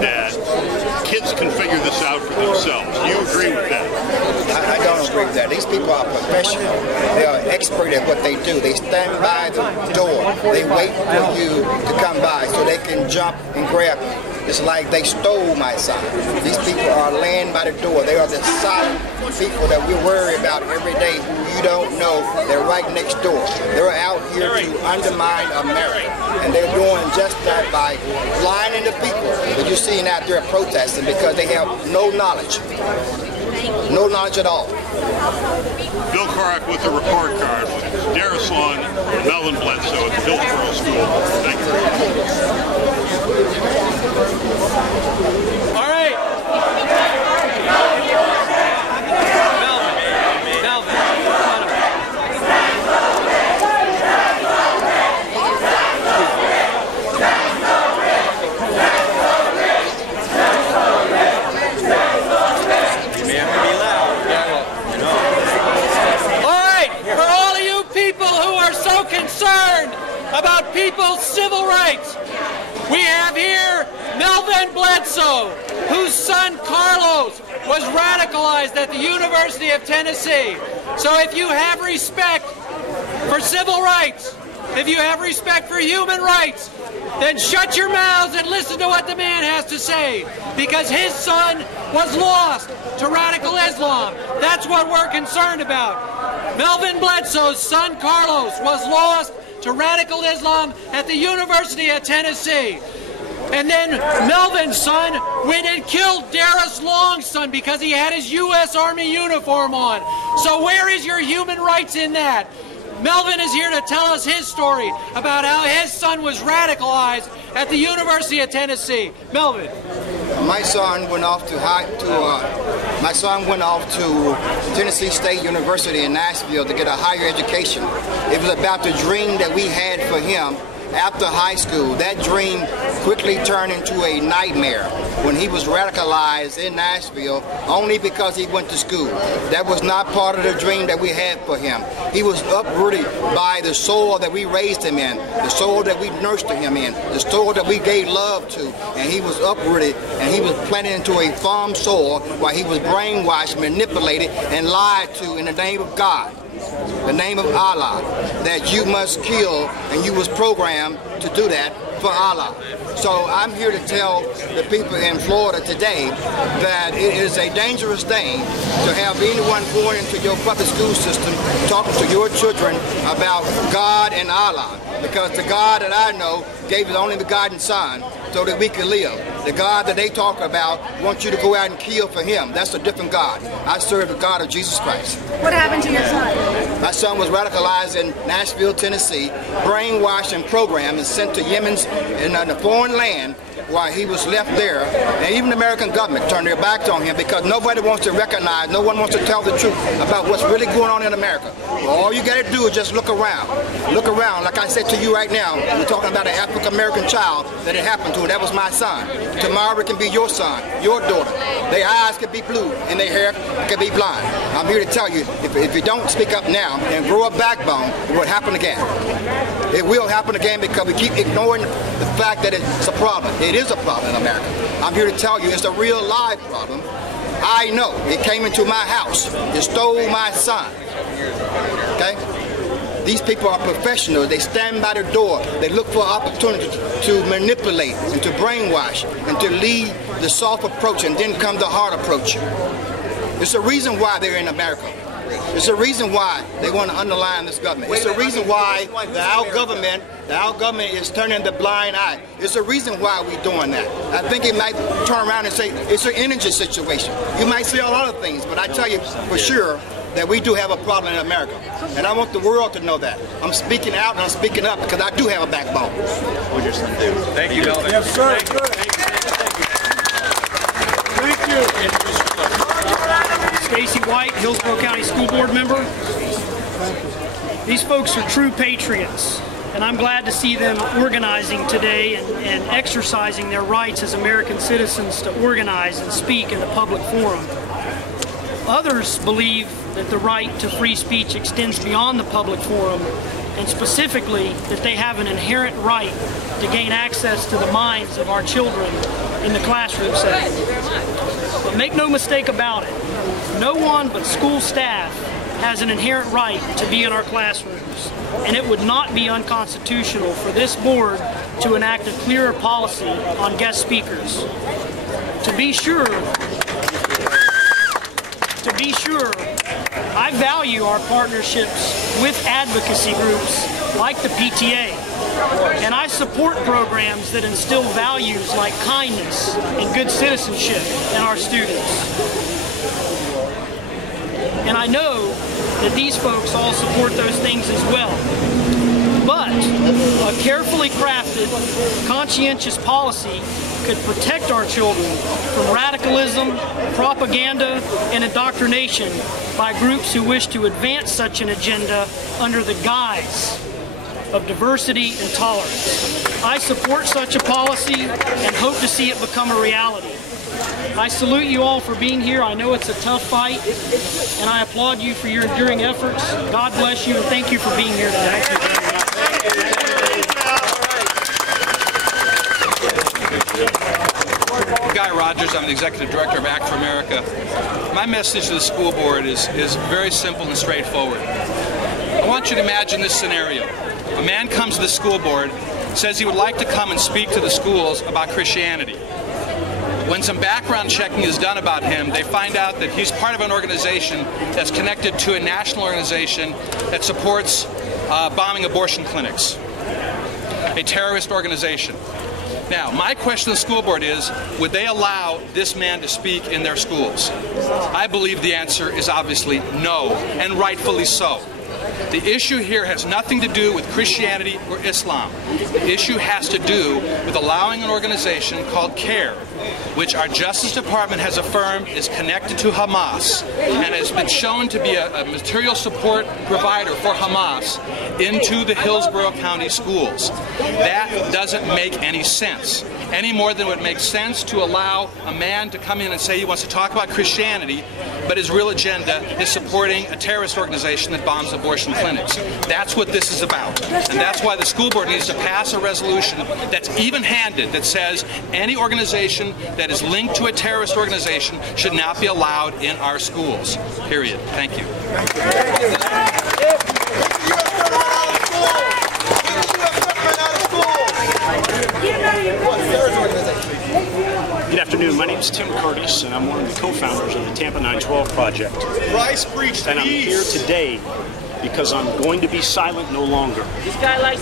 that kids can figure this out for themselves. Do you agree with that? I don't agree with that. These people are professional. They are expert at what they do. They stand by the door. They wait for you to come by so they can jump and grab you. It's like they stole my son. These people are laying by the door. They are the silent people that we worry about every day who you don't know. They're right next door. They're out here to undermine America. And they're doing just that by blinding the people that you're seeing out there protesting because they have no knowledge. No knowledge at all. Bill Carrick with the report card with Darius and Melvin Bledsoe at the Hillsborough School. Thank you. All right. Melvin. Concerned about people's civil rights. We have here Melvin Bledsoe, whose son Carlos was radicalized at the University of Tennessee. So if you have respect for civil rights, if you have respect for human rights, then shut your mouths and listen to what the man has to say, because his son was lost to radical Islam. That's what we're concerned about. Melvin Bledsoe's son Carlos was lost to radical Islam at the University of Tennessee. And then Melvin's son went and killed Darius Long's son because he had his U.S. Army uniform on. So where is your human rights in that? Melvin is here to tell us his story about how his son was radicalized at the University of Tennessee. Melvin. My son went off to Tennessee State University in Nashville to get a higher education. It was about the dream that we had for him after high school. That dream quickly turned into a nightmare when he was radicalized in Nashville only because he went to school. That was not part of the dream that we had for him. He was uprooted by the soil that we raised him in, the soil that we nursed him in, the soil that we gave love to, and he was uprooted and he was planted into a farm soil while he was brainwashed, manipulated, and lied to in the name of God. The name of Allah, that you must kill, and you was programmed to do that for Allah. So I'm here to tell the people in Florida today that it is a dangerous thing to have anyone going into your public school system talking to your children about God and Allah, because the God that I know gave his only begotten son so that we can live. The God that they talk about wants you to go out and kill for him. That's a different God. I serve the God of Jesus Christ. What happened to your son? My son was radicalized in Nashville, Tennessee, brainwashed and programmed and sent to Yemen's in a foreign land while he was left there. And even the American government turned their backs on him because nobody wants to recognize, no one wants to tell the truth about what's really going on in America. Well, all you got to do is just look around. Look around. Like I said to you right now, we're talking about an African-American child that it happened to, and that was my son. Tomorrow it can be your son, your daughter. Their eyes could be blue and their hair could be blonde. I'm here to tell you, if you don't speak up now and grow a backbone, it will happen again. It will happen again because we keep ignoring the fact that it's a problem. It is a problem in America. I'm here to tell you it's a real live problem. I know it came into my house. It stole my son. Okay? These people are professionals. They stand by the door. They look for opportunity to manipulate and to brainwash and to lead the soft approach and then come the hard approach. It's a reason why they're in America. It's a reason why they want to underline this government. It's a reason why our government is turning the blind eye. It's a reason why we're doing that. I think it might turn around and say it's an energy situation. You might say a lot of things, but I tell you for sure that we do have a problem in America. And I want the world to know that. I'm speaking out and I'm speaking up because I do have a backbone. What your son do? Thank you, Melvin. Yes, sir. Thank you. Stacy White, Hillsborough County School Board member. These folks are true patriots, and I'm glad to see them organizing today and exercising their rights as American citizens to organize and speak in the public forum. Others believe that the right to free speech extends beyond the public forum, and specifically that they have an inherent right to gain access to the minds of our children in the classroom setting. But make no mistake about it, no one but school staff has an inherent right to be in our classrooms, and it would not be unconstitutional for this board to enact a clearer policy on guest speakers. To be sure, I value our partnerships with advocacy groups like the PTA, and I support programs that instill values like kindness and good citizenship in our students. And I know that these folks all support those things as well. But a carefully crafted, conscientious policy could protect our children from radicalism, propaganda, and indoctrination by groups who wish to advance such an agenda under the guise of diversity and tolerance. I support such a policy and hope to see it become a reality. I salute you all for being here. I know it's a tough fight, and I applaud you for your enduring efforts. God bless you, and thank you for being here today. Guy Rodgers, I'm the Executive Director of Act for America. My message to the school board is very simple and straightforward. I want you to imagine this scenario. A man comes to the school board, says he would like to come and speak to the schools about Christianity. When some background checking is done about him, they find out that he's part of an organization that's connected to a national organization that supports bombing abortion clinics, a terrorist organization. Now, my question to the school board is, would they allow this man to speak in their schools? I believe the answer is obviously no, and rightfully so. The issue here has nothing to do with Christianity or Islam. The issue has to do with allowing an organization called CAIR, which our Justice Department has affirmed is connected to Hamas and has been shown to be a material support provider for Hamas, into the Hillsborough County schools. That doesn't make any sense, any more than it would make sense to allow a man to come in and say he wants to talk about Christianity, but his real agenda is supporting a terrorist organization that bombs abortion clinics. That's what this is about. And that's why the school board needs to pass a resolution that's even-handed, that says any organization that is linked to a terrorist organization should not be allowed in our schools. Period. Thank you. Good afternoon. My name is Tim Curtis, and I'm one of the co-founders of the Tampa 912 Project. And I'm here today because I'm going to be silent no longer.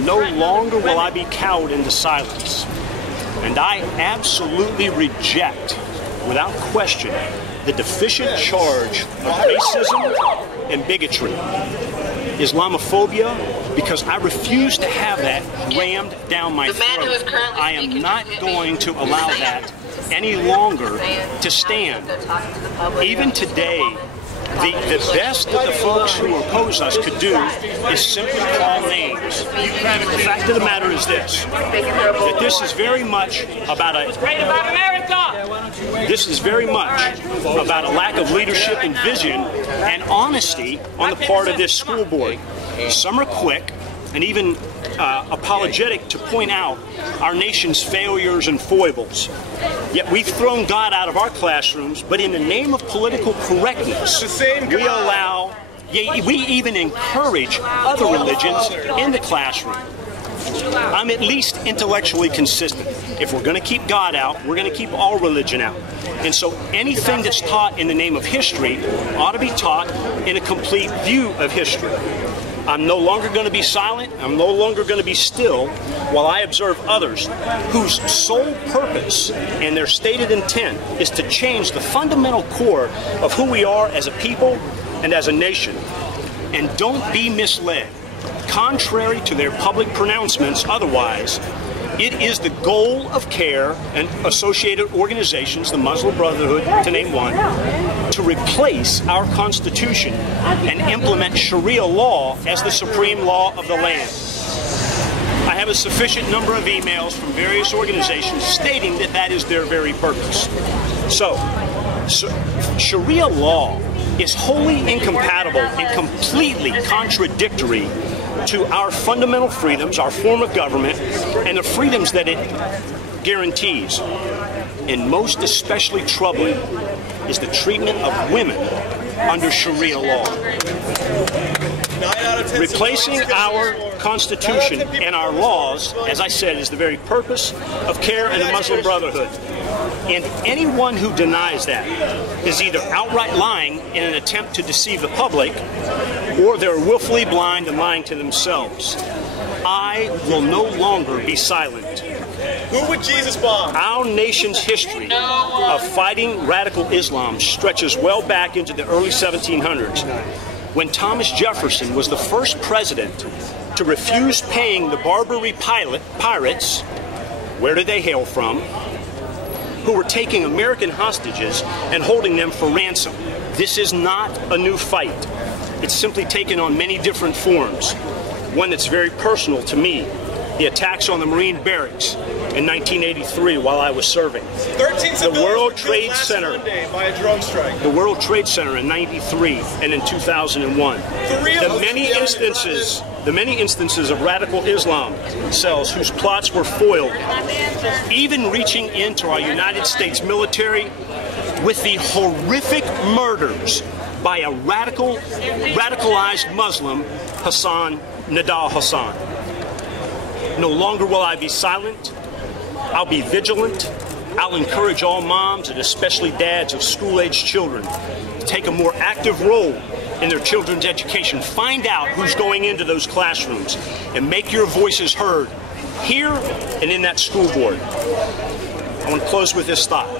No longer will I be cowed into silence. And I absolutely reject, without question, the deficient charge of racism and bigotry, Islamophobia, because I refuse to have that rammed down my throat. I am not going to allow that any longer to stand. Even today, the best that the folks who oppose us could do is simply call names. The fact of the matter is this, that this is very much about this is very much about a lack of leadership and vision and honesty on the part of this school board. Some are quick and even apologetic to point out our nation's failures and foibles. Yet we've thrown God out of our classrooms, but in the name of political correctness, we allow, we even encourage other religions in the classroom. I'm at least intellectually consistent. If we're going to keep God out, we're going to keep all religion out. And so anything that's taught in the name of history ought to be taught in a complete view of history. I'm no longer going to be silent. I'm no longer going to be still while I observe others whose sole purpose and their stated intent is to change the fundamental core of who we are as a people and as a nation. And don't be misled. Contrary to their public pronouncements otherwise, it is the goal of CAIR and associated organizations, the Muslim Brotherhood, to name one, to replace our Constitution and implement Sharia law as the supreme law of the land. I have a sufficient number of emails from various organizations stating that that is their very purpose. So Sharia law is wholly incompatible and completely contradictory to our fundamental freedoms, our form of government, and the freedoms that it guarantees. and most especially troubling is the treatment of women under Sharia law. Replacing our Constitution and our laws, as I said, is the very purpose of CAIR and the Muslim Brotherhood. And anyone who denies that is either outright lying in an attempt to deceive the public, or they're willfully blind and lying to themselves. I will no longer be silent. Who would Jesus bomb? Our nation's history of fighting radical Islam stretches well back into the early 1700s, when Thomas Jefferson was the first president to refuse paying the Barbary pirates, where did they hail from, who were taking American hostages and holding them for ransom. This is not a new fight. It's simply taken on many different forms. One that's very personal to me, the attacks on the Marine barracks in 1983 while I was serving. 13 the World Trade Center by a drone strike. The World Trade Center in 93 and in 2001. The many instances of radical Islam cells whose plots were foiled, even reaching into our United States military with the horrific murders by a radicalized Muslim, Nidal Hassan. No longer will I be silent. I'll be vigilant. I'll encourage all moms and especially dads of school-aged children to take a more active role in their children's education. Find out who's going into those classrooms and make your voices heard here and in that school board. I want to close with this thought.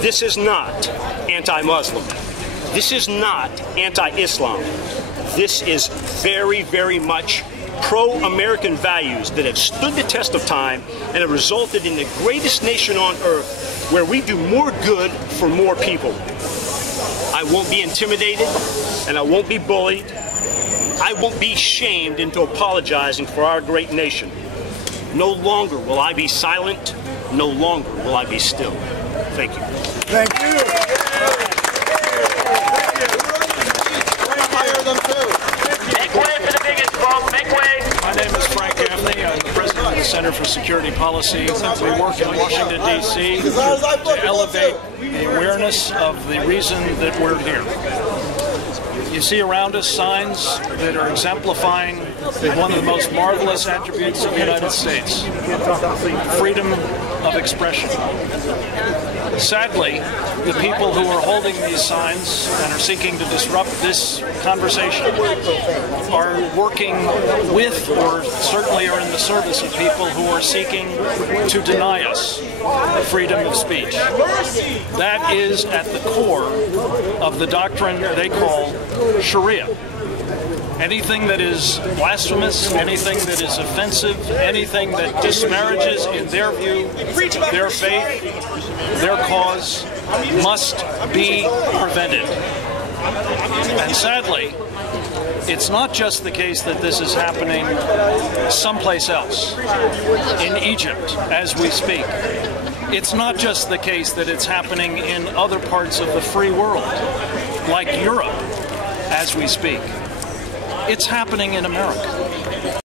This is not anti-Muslim. This is not anti-Islam. This is very, very much pro-American values that have stood the test of time and have resulted in the greatest nation on earth where we do more good for more people. I won't be intimidated and I won't be bullied. I won't be shamed into apologizing for our great nation. No longer will I be silent. No longer will I be still. Thank you. Thank you. Make way for the biggest vote. Make way. My name is Frank Gaffney. I'm the president of the Center for Security Policy. We work in Washington, D.C. to elevate the awareness of the reason that we're here. You see around us signs that are exemplifying one of the most marvelous attributes of the United States, freedom of expression. Sadly, the people who are holding these signs and are seeking to disrupt this conversation are working with, or certainly are in the service of, people who are seeking to deny us freedom of speech. That is at the core of the doctrine they call Sharia. Anything that is blasphemous, anything that is offensive, anything that disparages, in their view, their faith, their cause, must be prevented. And sadly, it's not just the case that this is happening someplace else, in Egypt, as we speak. It's not just the case that it's happening in other parts of the free world, like Europe, as we speak. It's happening in America.